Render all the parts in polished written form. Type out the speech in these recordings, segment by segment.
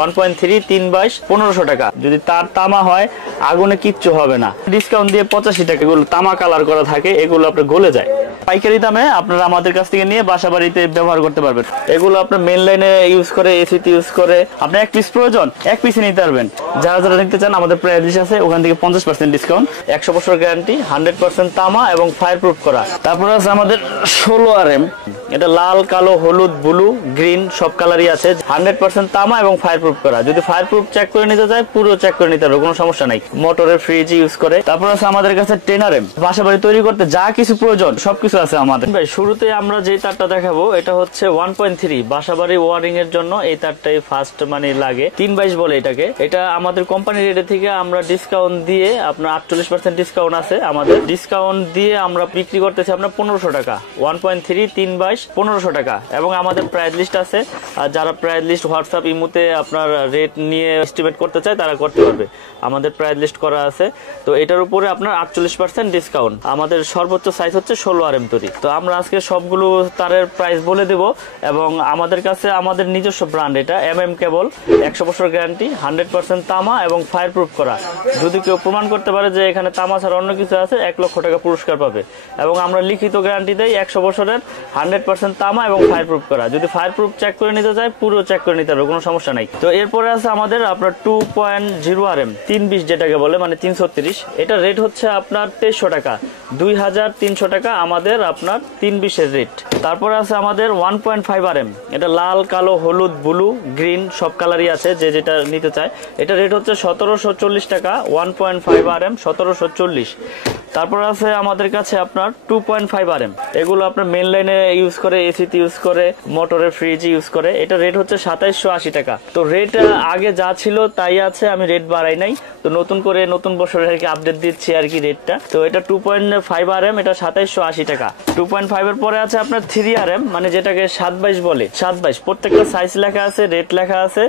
1.3 3/22 1500 টাকা। যদি তার তামা হয় আগুনে কিচ্ছু হবে না। ডিসকাউন্ট দিয়ে 85 টাকা। এগুলো তামা কালার করা থাকে, এগুলো আপনার গলে যায়। পাইকারি দামে আপনারা আমাদের কাছ থেকে নিয়ে বাসা বাড়িতে ব্যবহার করতে পারবেন। এগুলো আপনার মেন লাইনে ইউজ করে, এসিতে ইউজ করে। আপনার এক পিস প্রয়োজন, এক পিসে নিতে পারবেন। যারা যারা নিতে চান আমাদের প্রাইস লিস্ট আছে, ওখান থেকে 50% ডিসকাউন্ট, 100 বছর গ্যারান্টি, 100% তামা এবং ফায়ার প্রুফ করা। তারপর আছে আমাদের 16 RM, এটা লাল, কালো, হলুদ, ব্লু, গ্রিন সব কালারই আছে। 100% তামা এবং ফায়ার প্রুফ করা। যদি ফায়ার প্রুফ চেক করে নিতে চায় পুরো চেক করে নিতে হবে, কোনো সমস্যা নাই। মোটরের ফ্রিজ ইউজ করে। তারপর আছে আমাদের কাছে 10 RM, বাসা বাড়ি তৈরি করতে যা কিছু প্রয়োজন সবকিছু আছে আমাদের। ভাই শুরুতে আমরা যে তারটা দেখাবো এটা হচ্ছে 1.3 বাসা বাড়ি ওয়ারিং এর জন্য। এই তারটাই ফার্স্ট মানে লাগে, 3/22 বলে এটাকে। এটা আমাদের কোম্পানি রেট থেকে আমরা ডিসকাউন্ট দিয়ে, আপনার 48% ডিসকাউন্ট আছে আমাদের। ডিসকাউন্ট দিয়ে আমরা বিক্রি করতেছি আপনার 1500 টাকা। 1.3 3/22 1500 টাকা। এবং আমাদের প্রাইস লিস্ট আছে, আর যারা প্রাইস লিস্ট হোয়াটসঅ্যাপ ইমুতে আপনার রেট নিয়ে এস্টিমেট করতে চায় তারা করতে পারবে। আমাদের প্রাইস লিস্ট করা আছে। তো এটার উপরে আপনার 48% ডিসকাউন্ট। আমাদের সর্বোচ্চ সাইজ হচ্ছে 16 RM তৈরি। তো আমরা আজকে সবগুলো তারের প্রাইস বলে দেব। এবং আমাদের কাছে আমাদের নিজস্ব ব্র্যান্ড, এটা কেবল, 100 বছর গ্যারান্টি, 100% তামা এবং ফায়ার প্রুফ করা। যদি কেউ প্রমাণ করতে পারে যে এখানে তামা ছাড়া অন্য কিছু আছে, 1 লক্ষ টাকা পুরস্কার পাবে। এবং আমরা লিখিত গ্যারান্টি দেই 100 বছরের, 100% তামা এবং ফায়ার প্রুফ করা। যদি ফায়ার প্রুফ চেক করে নিতে চায় পুরো চেক করে নিতে হবে, কোনো সমস্যা নাই। তো এরপরে আছে আমাদের আপনার 2.0 RM, 320 যেটাকে বলে, মানে 336। এটা রেট হচ্ছে আপনার 2300 টাকা, 2300 টাকা আমাদের আপনার 320 এর রেট। তারপরে আছে আমাদের 1.5 RM, এটা লাল, কালো, হলুদ, ব্লু, গ্রিন সব কালারই আছে, যে যেটা নিতে চায়। এটা রেট হচ্ছে 1740 টাকা, 1.5 RM 1740। তারপর আছে আমাদের কাছে আপনার 2.5 RM, এগুলো আপনার মেন লাইনে ইউজ করে, এসিতে ইউজ করে, মোটরের ফ্রিজ ইউজ করে। এটা রেট হচ্ছে 2780 টাকা। তো রেট আগে যা ছিল তাই আছে, আমি রেট বাড়াই নাই। তো নতুন করে নতুন বছরের আর কি আপডেট দিচ্ছি আর কি রেটটা। তো এটা 2.5 RM, এটা 2780 টাকা। 2.5 এর পরে আছে আপনার 3 RM, মানে যেটাকে 7/22 বলে। 7/22 প্রত্যেকটা সাইজ লেখা আছে, রেট লেখা আছে।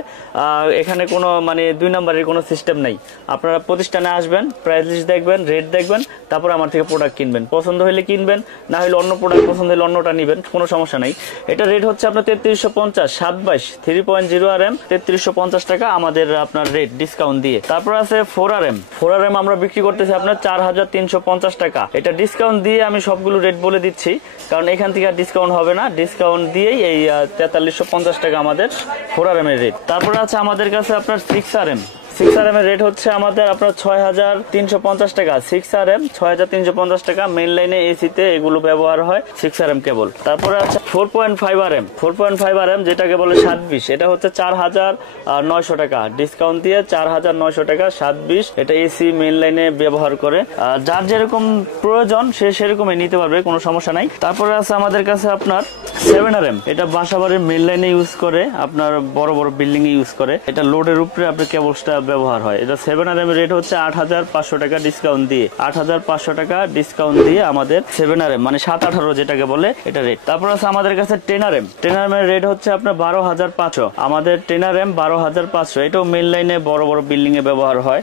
এখানে কোনো মানে 2 নম্বরের কোনো সিস্টেম নাই। আপনারা প্রতিষ্ঠানে আসবেন, প্রাইস লিস্ট দেখবেন, রেট দেখবেন, তারপর আমার থেকে প্রোডাক্ট কিনবেন। পছন্দ হলে কিনবেন, না হলে অন্য প্রোডাক্ট পছন্দ হলে অন্যটা নেবেন, কোনো সমস্যা নাই। এটা রেট হচ্ছে আপনার 3350, 7/22 3.0 RM 3350 টাকা আমাদের আপনার রেট ডিসকাউন্ট দিয়ে। তারপর আছে 4 RM। 4 RM আমরা বিক্রি করতেছি আপনার 4350 টাকা। এটা ডিসকাউন্ট দিয়ে আমি সবগুলো রেট বলে দিচ্ছি, কারণ এখান থেকে আর ডিসকাউন্ট হবে না। ডিসকাউন্ট দিয়েই এই 4350 টাকা আমাদের 4 RM এর রেট। তারপর আছে আমাদের কাছে আপনার 6 RM। 6 RM এর রেট হচ্ছে আমাদের আপনার 6350 টাকা। 6 RM 6350 টাকা। মেইন লাইনে এসিতে এগুলো ব্যবহার হয়, 6 RM কেবল। তারপরে আছে 4.5 RM। 4.5 RM যেটাকে বলে 720, এটা হচ্ছে 4900 টাকা। ডিসকাউন্ট দিয়ে 4900 টাকা, 720। এটা এসি মেইন লাইনে ব্যবহার করে। যার যেরকম প্রয়োজন সে সেরকমই নিতে পারবে, কোনো সমস্যা নাই। তারপরে আছে আমাদের কাছে আপনার 7 RM, এটা বাসাবাড়ির মেইন লাইনে ইউজ করে, আপনার বড় বড় বিল্ডিং এ ইউজ করে। এটা লোডের উপরে আপনার কেবলসটা ব্যবহার হয়। এটা 7 RM রেট হচ্ছে 8500 টাকা ডিসকাউন্ট দিয়ে। 8500 টাকা ডিসকাউন্ট দিয়ে আমাদের 7 RM, মানে 718 যেটাকে বলে, এটা রেট। তারপর আছে আমাদের কাছে 10 RM। 10 RM এর রেট হচ্ছে আপনার 12500। আমাদের 10 RM 12500। এটাও মেইন লাইনে বড় বড় বিল্ডিং এ ব্যবহার হয়।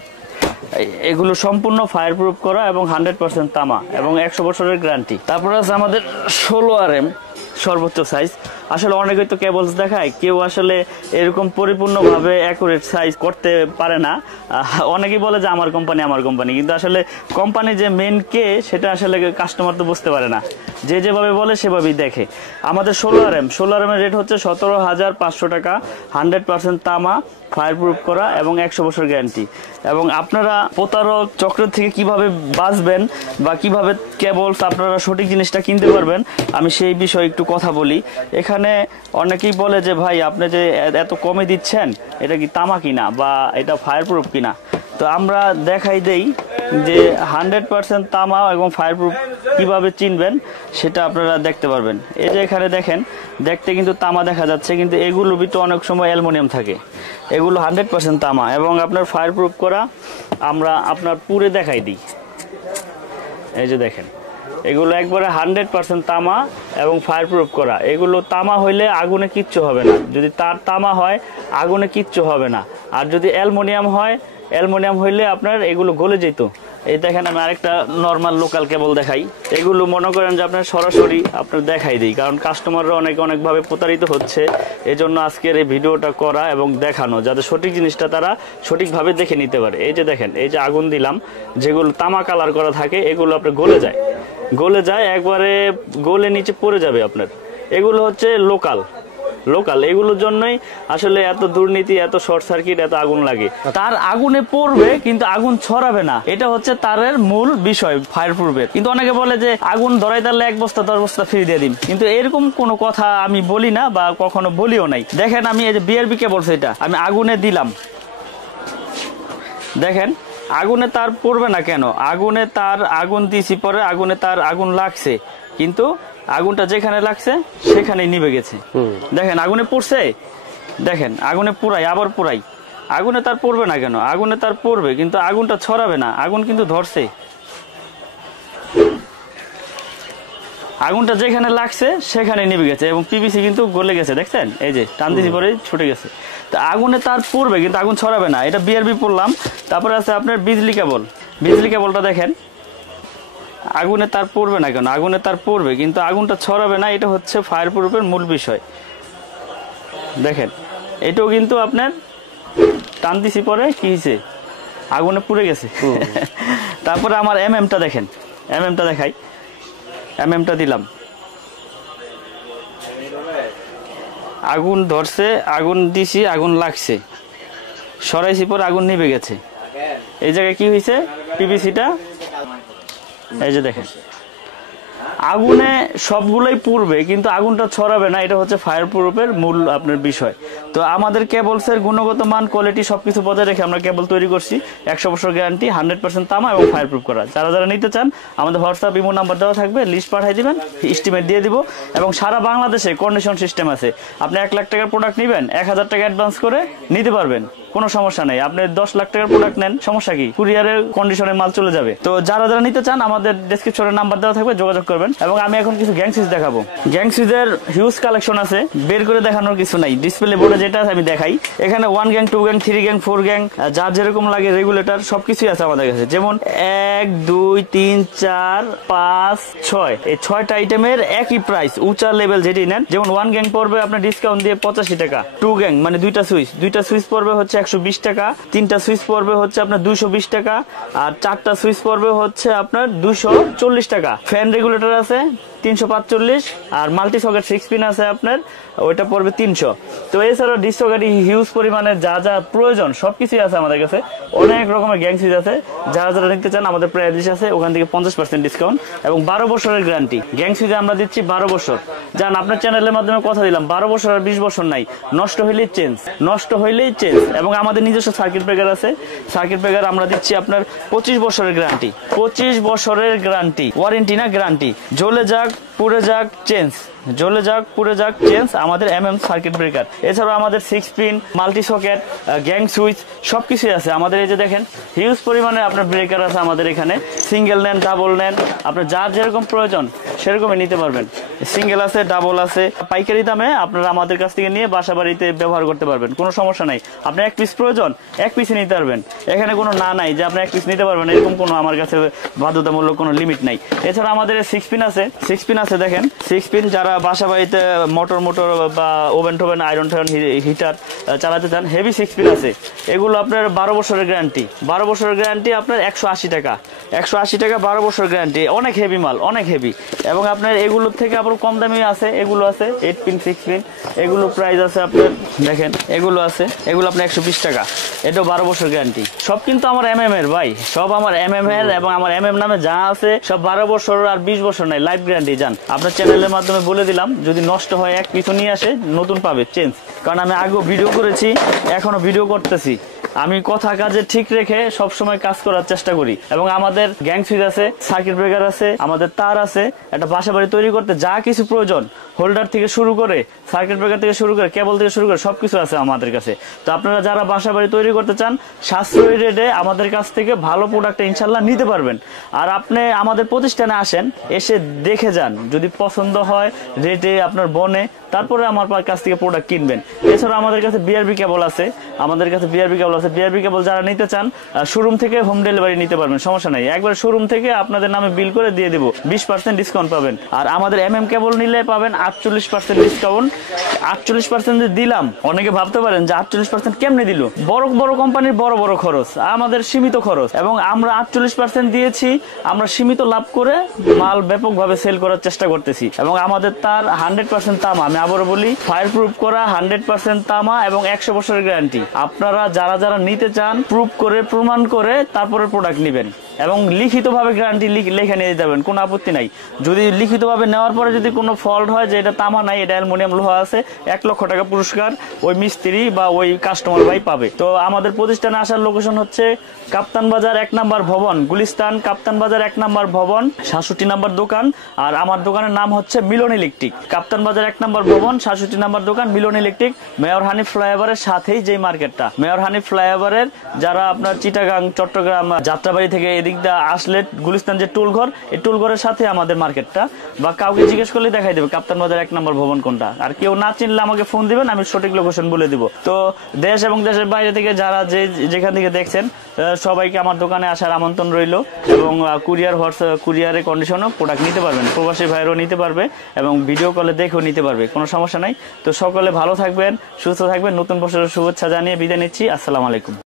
এগুলো সম্পূর্ণ ফায়ার প্রুফ করা এবং 100% তামা এবং 100 বছরের গ্যারান্টি। তারপর আছে আমাদের 16 RM, সর্বোচ্চ সাইজ। আসলে অনেকেই তো কেবলস দেখায়, কেউ আসলে এরকম পরিপূর্ণভাবে অ্যাকুরেট সাইজ করতে পারে না। অনেকেই বলে যে আমার কোম্পানি, কিন্তু আসলে কোম্পানি যে মেন কে সেটা আসলে কাস্টমার তো বুঝতে পারে না। যে যেভাবে বলে সেভাবেই দেখে। আমাদের 16 RM এর রেট হচ্ছে 17500 টাকা, 100% তামা, ফায়ার প্রুফ করা এবং 100 বছর গ্যারান্টি। এবং আপনারা প্রতারক চক্রের থেকে কিভাবে বাঁচবেন বা কিভাবে কেবলস আপনারা সঠিক জিনিসটা কিনতে পারবেন, আমি সেই বিষয়ে একটু কথা বলি। এখানে অনেকেই বলে যে ভাই আপনি যে এত কমে দিচ্ছেন, এটা কি তামা কিনা বা এটা ফায়ার প্রুফ কিনা। তো আমরা দেখাই দেই যে 100% তামা এবং ফায়ার প্রুফ কিভাবে চিনবেন সেটা আপনারা দেখতে পারবেন। এই যে এখানে দেখেন, দেখতে কিন্তু তামা দেখা যাচ্ছে, কিন্তু এগুলো ভিতরে অনেক সময় অ্যালুমিনিয়াম থাকে। এগুলো 100% তামা এবং আপনার ফায়ার প্রুফ করা। আমরা আপনার পুরে দেখাই দিই। এই যে দেখেন, এগুলো একবারে 100% তামা এবং ফায়ার প্রুফ করা। এগুলো তামা হইলে আগুনে কিচ্ছু হবে না। যদি তার তামা হয় আগুনে কিচ্ছু হবে না। আর যদি অ্যালুমিনিয়াম হইলে আপনার এগুলো গলে যেত। এই দেখেন আমি আরেকটা নরমাল লোকাল কেবল দেখাই। এগুলো মনে করেন যে আপনার সরাসরি আপনার দেখাই দিই, কারণ কাস্টমাররা অনেকভাবে প্রতারিত হচ্ছে। এজন্য আজকের এই ভিডিওটা করা এবং দেখানো, যাতে সঠিক জিনিসটা তারা সঠিকভাবে দেখে নিতে পারে। এই যে দেখেন, এই যে আগুন দিলাম, যেগুলো তামা কালার করা থাকে এগুলো আপনার গলে যায় একবারে, গলে নিচে পড়ে যাবে আপনার। এগুলো হচ্ছে লোকাল, এগুলোর জন্যই আসলে এত দুর্নীতি, এত শর্ট সার্কিট, এত আগুন লাগে। তার আগুনে পড়বে কিন্তু আগুন ছড়াবে না, এটা হচ্ছে তারের মূল বিষয় ফায়ার প্রুফের। কিন্তু অনেকে বলে যে আগুন ধরাই তাহলে 1 বস্তা 10 বস্তা ফ্রি দিয়ে দিন, কিন্তু এরকম কোনো কথা আমি বলি না বা কখনো বলিও নাই। দেখেন আমি এই যে বিআরবি কেবল, সেটা আমি আগুনে দিলাম, দেখেন আগুনে তার পড়বে না কেন? আগুনে তার আগুন দিয়েছি, পরে আগুনে তার আগুন লাগছে, কিন্তু আগুনটা যেখানে লাগছে সেখানেই নিভে গেছে। দেখেন আগুনে পড়ছে, দেখেন আগুনে পুরাই, আবার পুরাই, আগুনে তার পড়বে না কেন? আগুনে তার পড়বে কিন্তু আগুনটা ছড়াবে না, আগুন কিন্তু ধরছে। আগুনটা যেখানে লাগছে সেখানে নিভে গেছে এবং পিভিসি কিন্তু গলে গেছে, দেখছেন এই যে টান দিছি পরে ছুটে গেছে। তো আগুনে তার পড়বে কিন্তু আগুন ছড়াবে না, এটা বিআরবি পড়লাম। তারপরে আছে আপনার বিজলি কেবলটা দেখেন, আগুনে তার পড়বে না কেন? আগুনে তার পড়বে কিন্তু আগুনটা ছড়াবে না, এটা হচ্ছে ফায়ার প্রুফের মূল বিষয়। দেখেন এটাও কিন্তু আপনার টান দিছি পরে কি হয়েছে, আগুনে পুড়ে গেছে। তারপরে আমার এমএমটা দেখেন, এমএমটা দেখাই, এমএমটা দিলাম, আগুন ধরছে, আগুন দিছি, আগুন লাগছে, সরাইছি পরে আগুন নিভে গেছে। এই জায়গায় কি হয়েছে, পিভিসিটা এই যে দেখেন, আগুনে সবগুলোই পুড়বে কিন্তু আগুনটা ছড়াবে না, এটা হচ্ছে ফায়ার প্রুফের মূল আপনার বিষয়। তো আমাদের কেবলসের গুণগত মান, কোয়ালিটি সবকিছু বজায় রেখে আমরা কেবল তৈরি করছি। 100 বছর গ্যারান্টি, 100% তামা এবং ফায়ার প্রুফ করা। যারা নিতে চান আমাদের হোয়াটসঅ্যাপ ইমো নাম্বার দেওয়া থাকবে, লিস্ট পাঠিয়ে দিবেন, এস্টিমেট দিয়ে দিব। এবং সারা বাংলাদেশে কন্ডিশন সিস্টেম আছে। আপনি 1 লাখ টাকার প্রোডাক্ট নেবেন, 1000 টাকা অ্যাডভান্স করে নিতে পারবেন, কোনো সমস্যা নেই। আপনি 10 লাখ টাকার প্রোডাক্ট নেন, সমস্যা কি? কুরিয়ারের কন্ডিশনে মাল চলে যাবে। তো যারা নিতে চান আমাদের ডেসক্রিপশনে নাম্বার দেওয়া থাকবে, যোগাযোগ করবেন। এবং আমি এখন কিছু গ্যাং সুইচ দেখাবো। গ্যাং সুইচের হিউজ কালেকশন আছে, বের করে দেখানোর কিছু নাই। ডিসপ্লে বোর্ডে যেটা আছে আমি দেখাই। এখানে 1 গ্যাং, 2 গ্যাং, 3 গ্যাং, 4 গ্যাং, যার যেরকম লাগে রেগুলেটর সবকিছুই আছে আমাদের কাছে। যেমন 1, 2, 3, 4, 5, 6, এই 6টা আইটেমের একই প্রাইস, উঁচা লেভেল যেটি নেন। যেমন 1 গ্যাং পড়বে আপনার ডিসকাউন্ট দিয়ে 85 টাকা, 2 গ্যাং মানে দুইটা সুইচ পড়বে হচ্ছে 120 টাকা, 3টা সুইচ পড়বে হচ্ছে আপনার 220 টাকা, আর 4টা সুইচ পড়বে হচ্ছে আপনার 240 টাকা। ফ্যান রেগুলেটর আছে 345, আর মাল্টি সকেট 6 পিন আছে আপনার, ওইটা পড়বে 300। তো এছাড়াও ডিসকাউন্ট হিউজ পরিমাণে যা প্রয়োজন সবকিছুই আছে আমাদের কাছে। অনেক রকমের গ্যাং সুইচ আছে, যারা নিতে চান আমাদের প্রাইস আছে ওখান থেকে 50% ডিসকাউন্ট এবং 12 বছরের গ্যারান্টি। গ্যাং সুইচে আমরা দিচ্ছি 12 বছর। জান আপনার চ্যানেলের মাধ্যমে কথা দিলাম, 12 বছর আর 20 বছর নাই, নষ্ট হইলেই চেঞ্জ। এবং আমাদের নিজস্ব সার্কিট ব্রেকার আছে, সার্কিট ব্রেকার আমরা দিচ্ছি আপনার 25 বছরের গ্যারান্টি, 25 বছরের গ্যারান্টি, ওয়ারেন্টি না গ্যারান্টি। জ্বলে যাক, পুড়ে যাক, চেঞ্জ, জ্বলে যাক, পুড়ে যাক, চেঞ্জ, আমাদের এমএম সার্কিট ব্রেকার। এছাড়াও আমাদের 6 pin, multi socket, gang switch সবকিছুই আছে আমাদের। এই যে দেখেন হিউজ পরিমাণে আপনার ব্রেকার আছে আমাদের এখানে। সিঙ্গেল নেন, ডাবল নেন, আপনার যার যেরকম প্রয়োজন সেরকমই নিতে পারবেন। সিঙ্গেল আছে, ডাবল আছে, পাইকারি দামে আপনারা আমাদের কাছ থেকে নিয়ে বাসা বাড়িতে ব্যবহার করতে পারবেন, কোনো সমস্যা নাই। আপনি 1 পিস প্রয়োজন 1 পিসই নিতে পারবেন, এখানে কোনো নাই যে আপনি 1 পিস নিতে পারবেন, এরকম কোনো আমার কাছে বাধ্যতামূলক কোনো লিমিট নাই। এছাড়া আমাদের 6 পিন আছে, দেখেন 6 পিন যারা বাসা বাড়িতে মোটর বা ওভেন টোভেন, আয়রন টায়রন, হিটার চালাতে চান, হেভি 6 পিন আছে। এগুলো আপনার 12 বছরের গ্যারান্টি, 12 বছরের গ্যারান্টি আপনার 180 টাকা, 12 বছর গ্যারান্টি। অনেক হেভি মাল, অনেক হেভি। এবং আপনার এগুলোর থেকে আবার কম দামি আছে, এগুলো আছে 8 পিন, 6 পিন, এগুলো প্রাইস আছে আপনার, দেখেন এগুলো আছে, এগুলো আপনার 120 টাকা, এটাও 12 বছর গ্যারান্টি। সব কিন্তু আমার এমএম এর ভাই, সব আমার এমএম এর, এবং আমার এমএম নামে যা আছে সব 12 বছর আর 20 বছর নাই, লাইফ গ্যারান্টি। জান আপনার চ্যানেলের মাধ্যমে বলে দিলাম, যদি নষ্ট হয় 1 পিছু নিয়ে আসে নতুন পাবে, চেঞ্জ। কারণ আমি আগেও ভিডিও করেছি, এখনো ভিডিও করতেছি, আমি কথা কাজে ঠিক রেখে সব সময় কাজ করার চেষ্টা করি। এবং আমাদের গ্যাং সুইচ আছে, সার্কিট ব্রেকার আছে, আমাদের তার আছে। একটা বাসা বাড়ি তৈরি করতে যা কিছু প্রয়োজন, হোল্ডার থেকে শুরু করে, সার্কিট ব্রেকার থেকে শুরু করে, কেবল থেকে শুরু করে সবকিছু আছে আমাদের কাছে। তো আপনারা যারা বাসা বাড়ি তৈরি করতে চান, সাশ্রয়ী রেটে আমাদের কাছ থেকে ভালো প্রোডাক্ট ইনশাল্লাহ নিতে পারবেন। আর আপনি আমাদের প্রতিষ্ঠানে আসেন, এসে দেখে যান, যদি পছন্দ হয় রেটে আপনার বনে, তারপরে আমার কাছ থেকে প্রোডাক্ট কিনবেন। এছাড়া আমাদের কাছে বিআরবি কেবল আছে, আছে। বিআরবি কেবল যারা নিতে চান শোরুম থেকে হোম ডেলিভারি নিতে পারবেন, সমস্যা নাই। একবার শোরুম থেকে আপনাদের নামে বিল করে দিয়ে দেবো, 20% ডিসকাউন্ট পাবেন। আর আমাদের কেবল নিলে পাবেন 48% ডিসকাউন্ট। 48% দিলাম, অনেকে ভাবতে পারেন যে 48% কেমনে দিল। বড় বড় কোম্পানির বড় বড় খরচ, আমাদের সীমিত খরচ, এবং আমরা 48% দিয়েছি। আমরা সীমিত লাভ করে মাল ব্যাপকভাবে সেল করার চেষ্টা করতেছি, এবং আমাদের তার 100% তামা, আমি আবারও বলি, ফায়ার প্রুফ করা 100% তামা এবং 100 বছরের গ্যারান্টি। আপনারা যারা যারা নিতে চান প্রুফ করে প্রমাণ করে তারপরে প্রোডাক্ট নেবেন, এবং লিখিতভাবে গ্যারান্টি লেখা নিয়ে যাবেন, কোনো আপত্তি নাই। যদি লিখিতভাবে নেওয়ার পরে যদি কোনো ফল্ট হয় যে এটা তামা নাই, এটা অ্যালুমিনিয়াম লোহা আছে, 1 লক্ষ টাকা পুরস্কার ওই মিস্ত্রি বা ওই কাস্টমার ভাই পাবে। তো আমাদের প্রতিষ্ঠানে আসার লোকেশন হচ্ছে কাপ্তান বাজার 1 নম্বর ভবন, গুলিস্তান কাপ্তান বাজার 1 নম্বর ভবন, 67 নম্বর দোকান। আর আমার দোকানের নাম হচ্ছে মিলন ইলেকট্রিক। কাপ্তান বাজার 1 নম্বর ভবন, 67 নম্বর দোকান, মিলন ইলেকট্রিক। মেয়র হানিফ ফ্লাইওভারের সাথেই যে মার্কেটটা, মেয়র হানিফ ফ্লাইওভারের যারা আপনার চিটাগাং, চট্টগ্রাম, যাত্রাবাড়ি থেকে এদিকটা আসলে গুলিস্তান যে টুলঘর, এই টুলঘরের সাথে আমাদের মার্কেটটা। বা কাউকে জিজ্ঞেস করলে দেখাই দেবে কাপ্তান বাজার 1 নম্বর ভবন কোনটা। আর কেউ না চিনলে আমাকে ফোন দিবেন, আমি সঠিক লোকেশন বলে দিব। তো দেশ এবং দেশের বাইরে থেকে যারা যেখান থেকে দেখছেন সবাইকে আমার দোকানে আসার আমন্ত্রণ রইল। এবং কুরিয়ারের কন্ডিশনও প্রোডাক্ট নিতে পারবেন, প্রবাসী ভাইয়েরও নিতে পারবে, এবং ভিডিও কলে দেখেও নিতে পারবে, কোনো সমস্যা নাই। তো সকলে ভালো থাকবেন, সুস্থ থাকবেন। নতুন বছরের শুভেচ্ছা জানিয়ে বিদায় নিচ্ছি। আসসালামু আলাইকুম।